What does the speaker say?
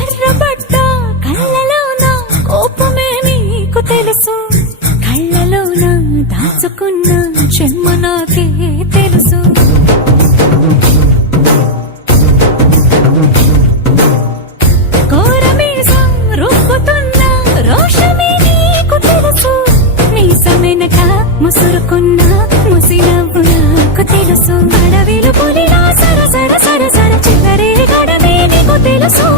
ఎర్రబడ్డ కళ్ళలోన కోపమే నీకు తెలుసు, కళ్ళలోన దాచుకున్న చెమ్మ నాకే తెలుసు. కోరమీసం రుక్కుతున్న రోషమే నీకు తెలుసు, మీసమెనక ముసురుకున్న ముసినవ్వు నాకు తెలుసు. అడవిలు పులిలా సర సర సర సర చివరే గడమే నీకు తెలుసు.